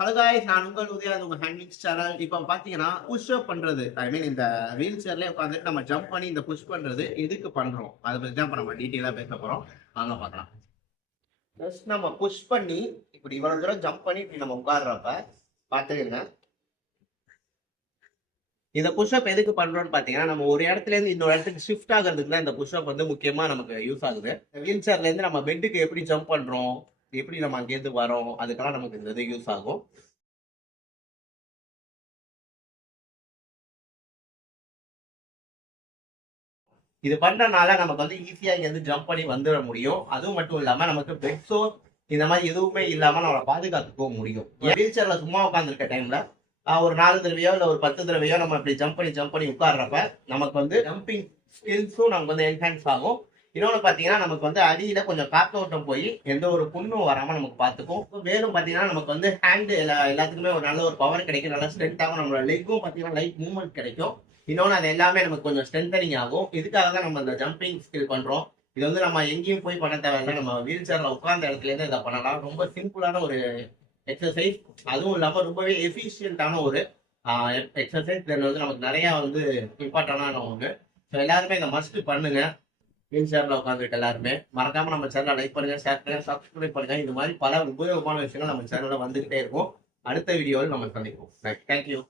Hello guys, நான் உங்கள் உதயா, உங்க ஹேண்ட்லிங்ஸ் சேனல். இப்போ பார்த்தீங்கன்னா புஷ்அப் பண்றது, ஐ மீன் இந்த வீல் சேர்லேயே உட்காந்துட்டு நம்ம ஜம்ப் பண்ணி இந்த புஷ் பண்றது எதுக்கு பண்றோம், அதை பற்றி தான் இப்போ நம்ம டீட்டெயிலாக பேச போறோம். வாங்க பார்க்கலாம். ஜஸ்ட் நம்ம புஷ் பண்ணி இப்படி இவ்வளவு தூரம் ஜம்ப் பண்ணி இப்படி நம்ம உட்காடுறப்ப பார்த்துக்கங்க. இந்த புஷ்அப் எதுக்கு பண்றோம்னு பார்த்தீங்கன்னா, நம்ம ஒரு இடத்துல இருந்து இன்னொரு இடத்துக்கு ஷிஃப்ட் ஆகிறதுக்கு தான் இந்த புஷ்அப் வந்து முக்கியமா நமக்கு யூஸ் ஆகுது. வீல் சேர்ல இருந்து நம்ம பெட்டுக்கு எப்படி ஜம்ப் பண்றோம், எப்படி நம்ம அங்கேருந்து வரோம், அதுக்கெல்லாம் நமக்கு இந்த இது யூஸ் ஆகும். இது பண்றதுனால நமக்கு வந்து ஈஸியா இங்க இருந்து ஜம்ப் பண்ணி வந்துட முடியும். அதுவும் மட்டும் இல்லாம நமக்கு பெட்ஸோ இந்த மாதிரி எதுவுமே இல்லாம நம்மளை பாதுகாத்துக்கவும் முடியும். வீல் சேர்ல சும்மா உட்காந்துருக்க டைம்ல ஒரு 4 தடவையோ இல்ல ஒரு 10 தடவையோ நம்ம இப்படி ஜம்ப் பண்ணி உட்கார்றப்ப நமக்கு வந்து ஜம்பிங் ஸ்கில்ஸும் நமக்கு வந்து என்ஹான்ஸ் ஆகும். இன்னொன்று பார்த்தீங்கன்னா, நமக்கு வந்து அடியில கொஞ்சம் காத்தோட்டம் போய் எந்த ஒரு புண்ணும் வராம நமக்கு பார்த்துக்கும். மேலும் பார்த்தீங்கன்னா, நமக்கு வந்து ஹேண்டு எல்லாத்துக்குமே ஒரு நல்ல ஒரு பவர் கிடைக்கும், நல்ல ஸ்ட்ரென்த்தாகும். நம்மளோட லெக்கும் பார்த்தீங்கன்னா லைட் மூவ்மெண்ட் கிடைக்கும். இன்னொன்று அது எல்லாமே நமக்கு கொஞ்சம் ஸ்ட்ரென்தனிங் ஆகும். இதுக்காக தான் நம்ம இந்த ஜம்பிங் ஸ்கில் பண்றோம். இது வந்து நம்ம எங்கேயும் போய் பண்ண தேவையில்லை, நம்ம வீல் சேர்ல உட்கார்ந்த இடத்துல இருந்து இதை பண்ணலாம். ரொம்ப சிம்பிளான ஒரு எக்ஸசைஸ், அதுவும் இல்லாமல் ரொம்பவே எஃபிஷியன்டான ஒரு எக்ஸசைஸ். இதில் வந்து நமக்கு நிறைய வந்து இம்பார்ட்டண்டான ஒன்று. ஸோ எல்லாருமே இதை மஸ்ட் பண்ணுங்க. வீல் சேர்ல உட்காந்துட்டு எல்லாருமே மறக்காம நம்ம சேனலை லைக் பண்ணுங்க, ஷேர் பண்ணுங்க, சப்ஸ்கிரைப் பண்ணுங்க. இது மாதிரி பல உபயோகமான விஷயங்கள் நம்ம சேனல்ல வந்துகிட்டே இருக்கும். அடுத்த வீடியோவில் நம்ம சந்திப்போம். தேங்க்யூ.